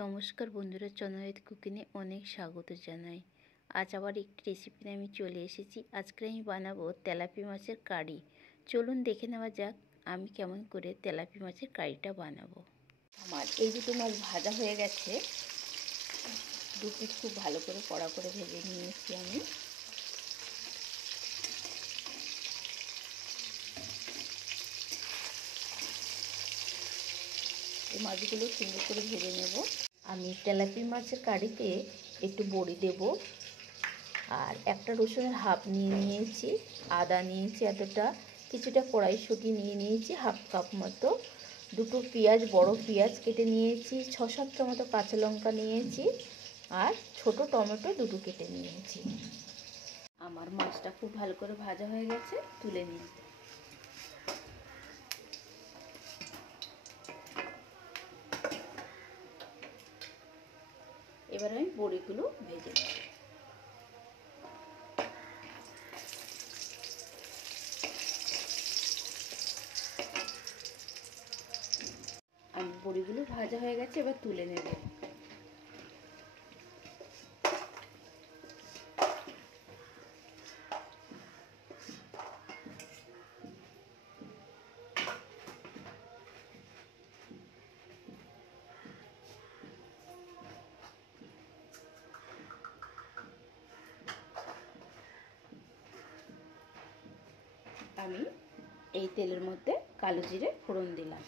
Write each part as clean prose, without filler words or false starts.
নমস্কার বন্ধুরা, চন্দ্রহিত কুকিংয়ে অনেক স্বাগত জানাই। আজ আবার একটি রেসিপি নিয়ে আমি চলে এসেছি। আজকে আমি বানাবো তেলাপি মাছের কারি। চলুন দেখে নেওয়া যাক আমি কেমন করে তেলাপি মাছের কারিটা বানাবো। আমার এই দুটো মাছ ভাজা হয়ে গেছে। দু পিস খুব ভালো করে কড়া করে ভেজে নিয়েছি আমি। এই মাছগুলো সুন্দর করে ভেজে নেব। আমি তেলাপি মাছের কারিতে একটু বড়ি দেব, আর একটা রসুনের হাফ নিয়ে নিয়েছি, আদা নিয়েছি এতটা, কিছুটা কড়াইশুঁটি নিয়ে নিয়েছি হাফ কাপ মতো, দুটো পেঁয়াজ, বড় পেঁয়াজ কেটে নিয়েছি, 6-7টা মতো কাঁচা লঙ্কা নিয়েছি, আর ছোট টমেটো দুটো কেটে নিয়েছি। আমার মাছটা খুব ভালো করে ভাজা হয়ে গেছে, তুলে নিন। এবার আমি বড়িগুলো ভেজে নেব। আমি বড়িগুলো ভাজা হয়ে গেছে, এবার তুলে নেব। আমি এই তেলের মধ্যে কালো জিরে ফোড়ন দিলাম।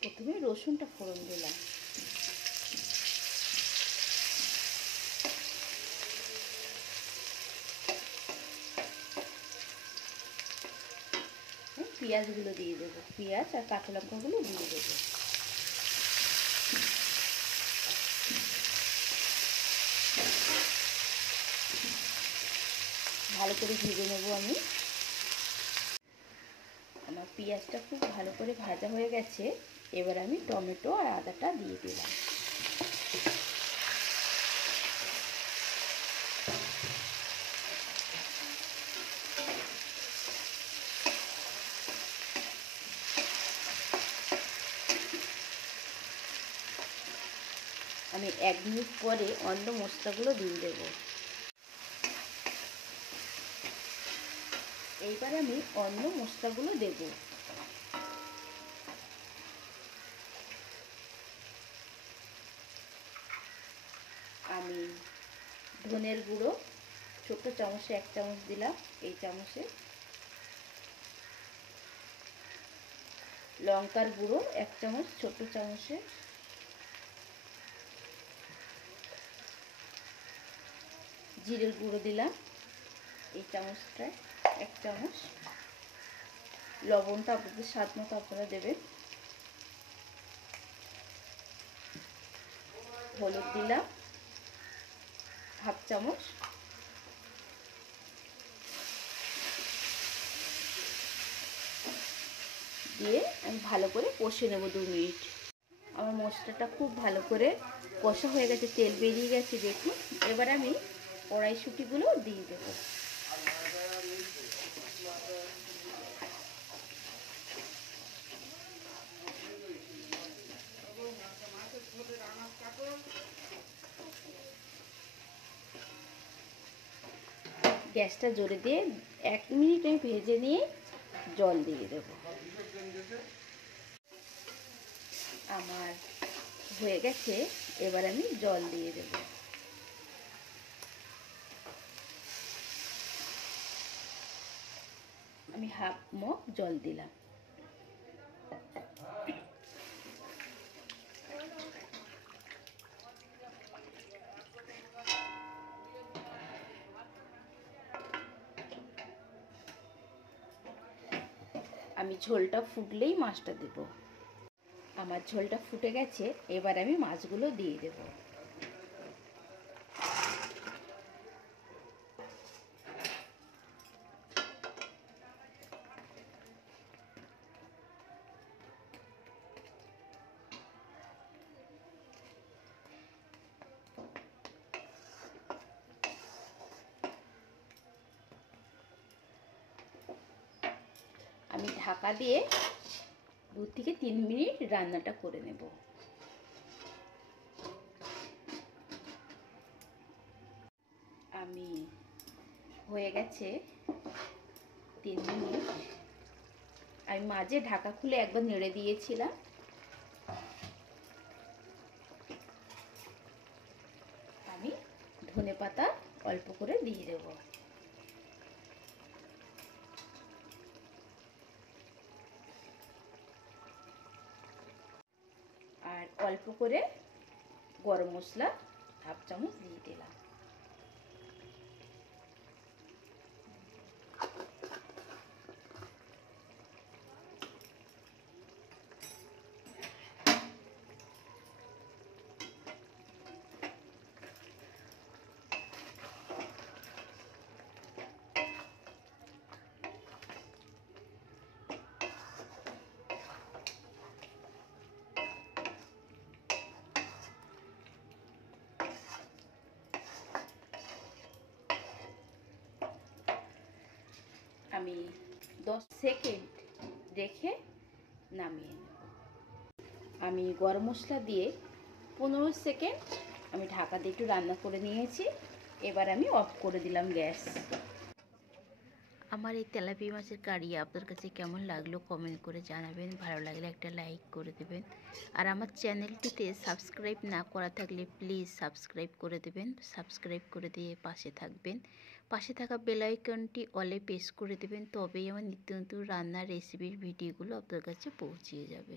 প্রথমে রসুনটা ফোড়ন দিলাম। পেঁয়াজগুলো দিয়ে দেবো, পেঁয়াজ আর কাঁচা লঙ্কাগুলো দিয়ে দেবো। ভালো করে ভেজে নেব আমি। আমার পেঁয়াজটা খুব ভালো করে ভাজা হয়ে গেছে, এবার আমি টমেটো আর আদাটা দিয়ে দিলাম। আমি 1 মিনিট পরে অন্য মশলাগুলো দিয়ে দেবো। এইবার আমি অন্য মশলাগুলো দেব। আমি ধনের গুঁড়ো ছোট চামচে 1 চামচ দিলাম, এই চামচে। লঙ্কার গুঁড়ো 1 চামচ ছোট চামচে। জিরের গুঁড়ো দিলাম এই চামচটায় 1 চামচ। লবণটা আপনাদের স্বাদ মতো আপনারা দেবেন। হলুদ দিলাম হাফ চামচ। দিয়ে আমি ভালো করে কষে নেব 2 মিনিট। আমার মশলাটা খুব ভালো করে কষা হয়ে গেছে, তেল বেরিয়ে গেছে দেখুন। এবার আমি কড়াইশুঁটিগুলো দিয়ে দেব। গ্যাসটা জোরে দিয়ে 1 মিনিট আমি ভেজে নিয়ে জল দিয়ে দেব। আমার হয়ে গেছে, এবার আমি জল দিয়ে দেব। আমি হাফ মগ জল দিলাম। আমি ঝোলটা ফুটলেই মাছটা দেব। আমার ঝোলটা ফুটে গেছে, এবার আমি মাছগুলো দিয়ে দেব। ঢাকা দিয়ে 2 থেকে 3 মিনিট রান্নাটা করে নেব। আমি হয়ে গেছে 3 মিনিট। আমি মাঝে ঢাকা খুলে একবার নেড়ে দিয়েছিলাম। আমি ধনেপাতা অল্প করে দিয়ে দেব। আর অল্প করে গরম মশলা হাফ চামচ দিয়ে দিলাম। আমি 10 সেকেন্ড রেখে নামিয়ে নেব। আমি গরম মশলা দিয়ে 15 সেকেন্ড আমি ঢাকা দিয়ে একটু রান্না করে নিয়েছি। এবার আমি অফ করে দিলাম গ্যাস। আমার এই তেলাপিয়া মাছের কারি আপনার কাছে কেমন লাগলো কমেন্ট করে জানাবেন। ভালো লাগলে একটা লাইক করে দেবেন। আর আমার চ্যানেলটিতে সাবস্ক্রাইব না করা থাকলে প্লিজ সাবস্ক্রাইব করে দেবেন। সাবস্ক্রাইব করে দিয়ে পাশে থাকবেন। পাশে থাকা বেল আইকনটি অলে প্রেস করে দেবেন, তবেই আমার নিত্য নতুন রান্নার রেসিপির ভিডিওগুলো আপনার কাছে পৌঁছে যাবে।